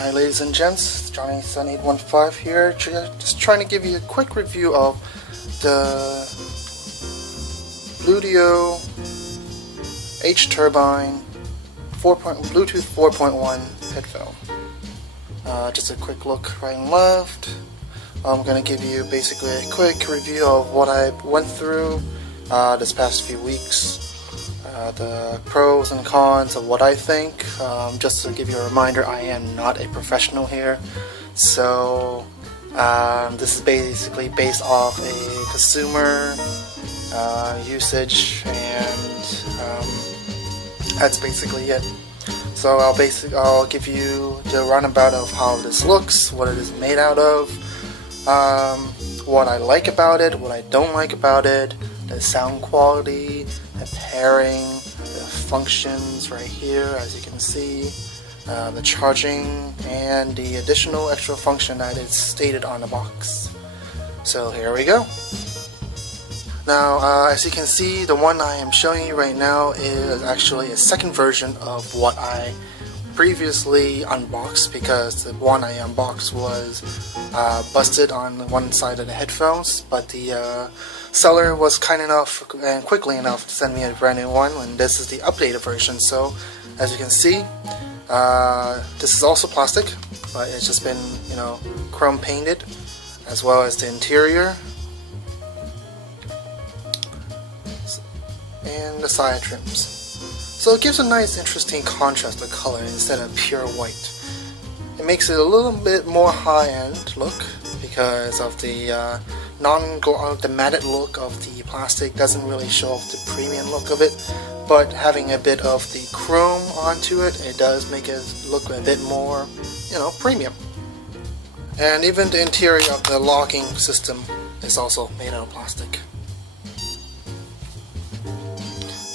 Hi ladies and gents, Johnny Sun 815 here, just trying to give you a quick review of the Bluedio Turbine Bluetooth 4.1 headphone. Just a quick look right and left. I'm going to give you basically a quick review of what I went through this past few weeks. The pros and cons of what I think. Just to give you a reminder, I am not a professional here, so this is basically based off a consumer usage, and that's basically it. So I'll give you the runabout of how this looks, what it is made out of, what I like about it, what I don't like about it, the sound quality, the pairing, the functions right here as you can see, the charging, and the additional extra function that is stated on the box. So here we go. Now as you can see, the one I am showing you right now is actually a second version of what I previously unboxed, because the one I unboxed was busted on one side of the headphones, but the seller was kind enough and quickly enough to send me a brand new one, and this is the updated version. So as you can see, this is also plastic, but it's just been, chrome painted, as well as the interior and the side trims. So it gives a nice the contrast of color instead of pure white. It makes it a little bit more high-end look because of the the matted look of the plastic doesn't really show off the premium look of it, but having a bit of the chrome onto it, it does make it look a bit more, premium. And even the interior of the locking system is also made out of plastic.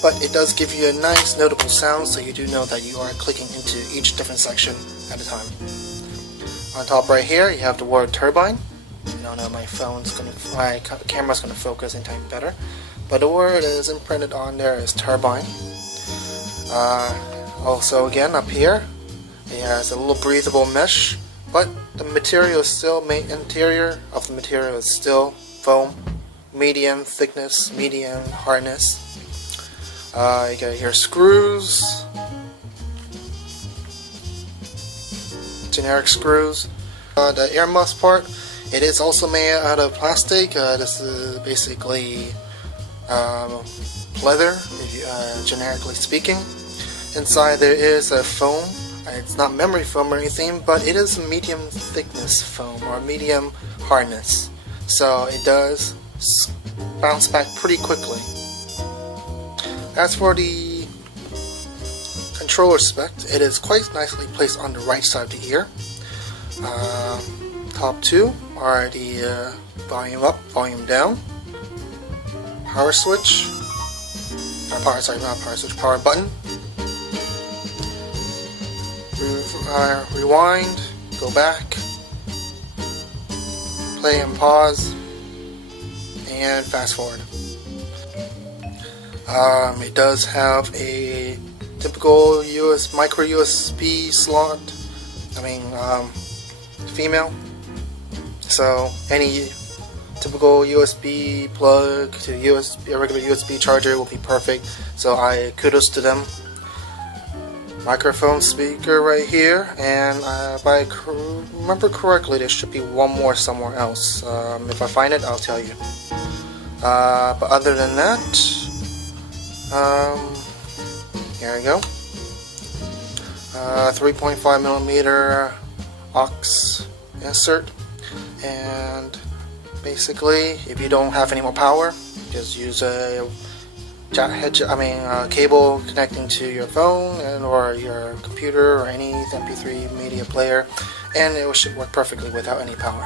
But it does give you a nice notable sound, so you do know that you are clicking into each different section at a time. On top right here you have the word Turbine. I don't know, my camera's gonna focus in time better, but the word is imprinted on there is Turbine. Also again up here it has a little breathable mesh, but the material is still interior of the material is still foam, medium thickness, medium hardness. You got here screws, generic screws. The air muffs part, it is also made out of plastic. This is basically leather, generically speaking. Inside there is a foam. It's not memory foam or anything, but it is a medium thickness foam or medium hardness. So it does bounce back pretty quickly. As for the controller spec, it is quite nicely placed on the right side of the ear. Top two are the volume up, volume down, power switch, power button, rewind, go back, play and pause, and fast forward. It does have a typical micro USB slot, female, so any typical USB plug to a regular USB charger will be perfect, so kudos to them. Microphone speaker right here, and if I remember correctly there should be one more somewhere else. If I find it I'll tell you. But other than that, here we go. 3.5mm aux insert, and basically if you don't have any more power, just use a cable connecting to your phone or your computer or any MP3 media player, and it should work perfectly without any power.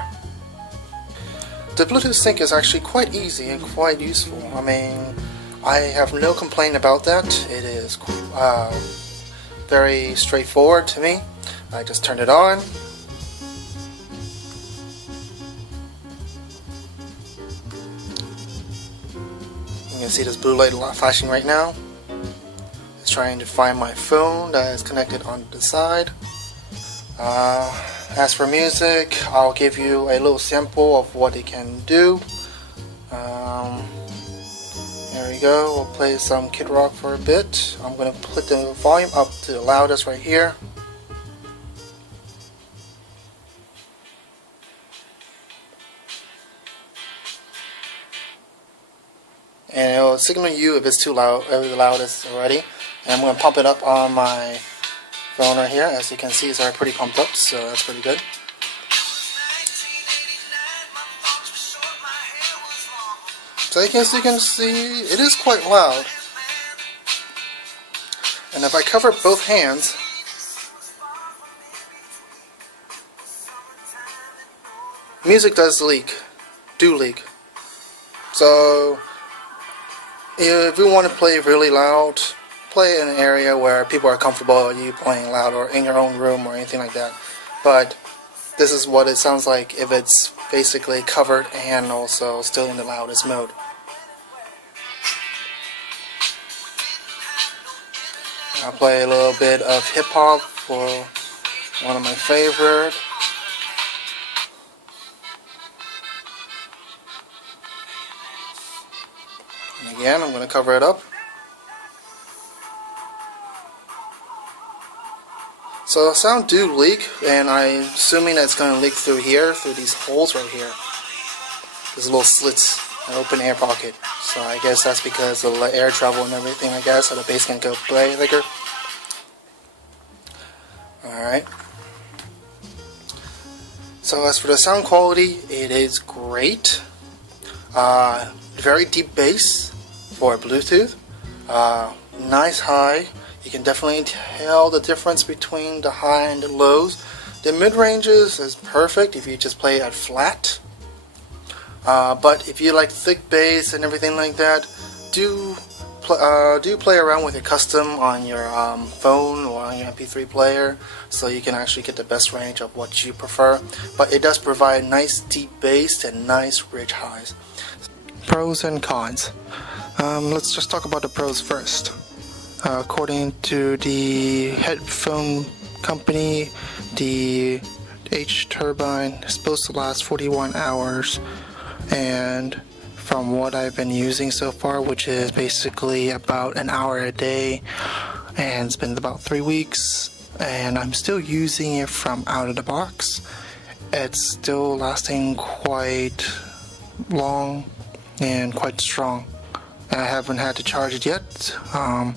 The Bluetooth sync is actually quite easy and quite useful. I have no complaint about that. It is very straightforward to me. I just turned it on. You can see this blue light flashing right now. It's trying to find my phone that is connected on the side. As for music, I'll give you a little sample of what it can do. There we go, we'll play some Kid Rock for a bit. I'm going to put the volume up to the loudest right here. And it will signal you if it's too loud, the loudest already. And I'm going to pump it up on my phone right here. As you can see, it's already pretty pumped up, so that's pretty good. So I guess you can see it is quite loud. And if I cover both hands, music does leak. So if you want to play really loud, play in an area where people are comfortable with you playing loud, or in your own room or anything like that. But this is what it sounds like if it's basically covered and also still in the loudest mode. I'll play a little bit of hip hop for one of my favorite. And again, I'm going to cover it up. So sound do leak, and I'm assuming that it's going to leak through here, through these holes right here. There's little slits, an open air pocket. So I guess that's because of the air travel and everything, I guess, so the bass can go play thicker. Alright. So as for the sound quality, it is great. Very deep bass for Bluetooth. Nice high. You can definitely tell the difference between the high and the lows. The mid-ranges is perfect if you just play at flat. But if you like thick bass and everything like that, do play around with your custom on your phone or on your MP3 player, so you can actually get the best range of what you prefer. But it does provide nice deep bass and nice rich highs. Pros and cons. Let's just talk about the pros first. According to the headphone company, the Turbine is supposed to last 41 hours, and from what I've been using so far, which is basically about an hour a day, and it's been about 3 weeks, and I'm still using it from out of the box, it's still lasting quite long and quite strong. I haven't had to charge it yet. I'm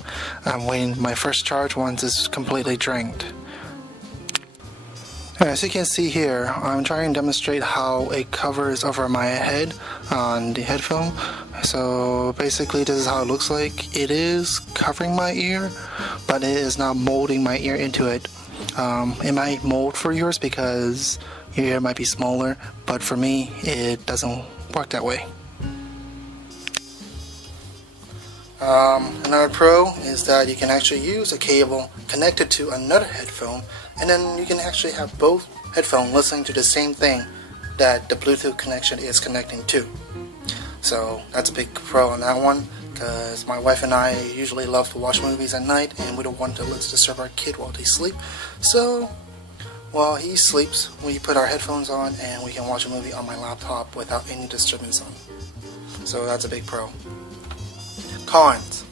waiting my first charge once it's completely drained. As you can see here, I'm trying to demonstrate how it covers over my head on the headphone. So basically this is how it looks like. It is covering my ear, but it is not molding my ear into it. It might mold for yours because your ear might be smaller, but for me it doesn't work that way. Another pro is that you can actually use a cable connected to another headphone, and then you can actually have both headphones listening to the same thing that the Bluetooth connection is connecting to. So that's a big pro on that one, because my wife and I usually love to watch movies at night, and we don't want to disturb our kid while they sleep. So while he sleeps, we put our headphones on and we can watch a movie on my laptop without any disturbance on. So that's a big pro. Cons.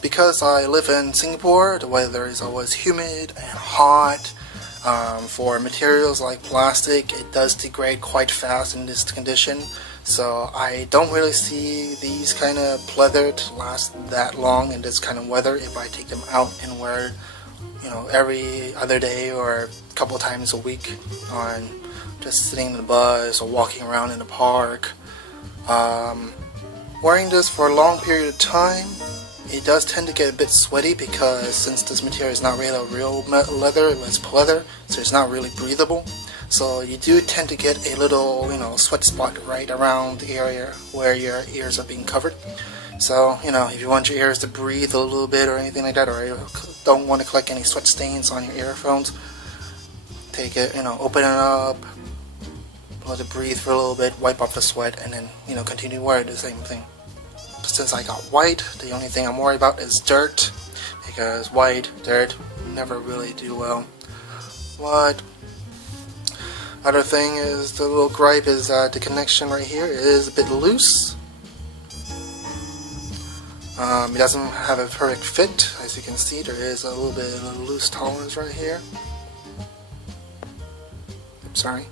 Because I live in Singapore, the weather is always humid and hot. For materials like plastic, it does degrade quite fast in this condition. So I don't really see these kind of pleather to last that long in this kind of weather if I take them out and wear, every other day or a couple times a week on just sitting in the bus or walking around in the park. Wearing this for a long period of time, it does tend to get a bit sweaty because since this material is not really a real leather, it's pleather, so it's not really breathable. So you do tend to get a little, sweat spot right around the area where your ears are being covered. So, if you want your ears to breathe a little bit or anything like that, or you don't want to collect any sweat stains on your earphones, take it, open it up, let it breathe for a little bit, wipe off the sweat, and then, continue wearing the same thing. Since I got white, the only thing I'm worried about is dirt, because white, dirt never really do well. What? Other thing is, the little gripe is that the connection right here is a bit loose. It doesn't have a perfect fit. As you can see, there is a little bit of a loose tolerance right here. Oops, sorry.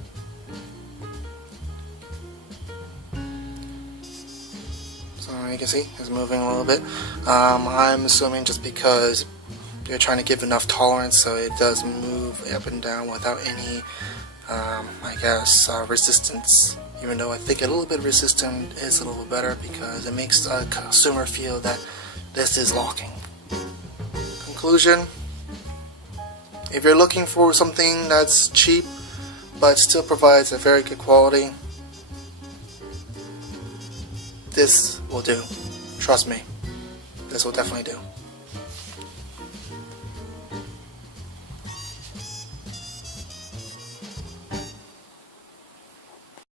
So you can see it's moving a little bit. I'm assuming just because you're trying to give enough tolerance so it does move up and down without any I guess resistance, even though I think a little bit resistant is a little better because it makes the consumer feel that this is locking. Conclusion: if you're looking for something that's cheap but still provides a very good quality, this will do. Trust me, this will definitely do.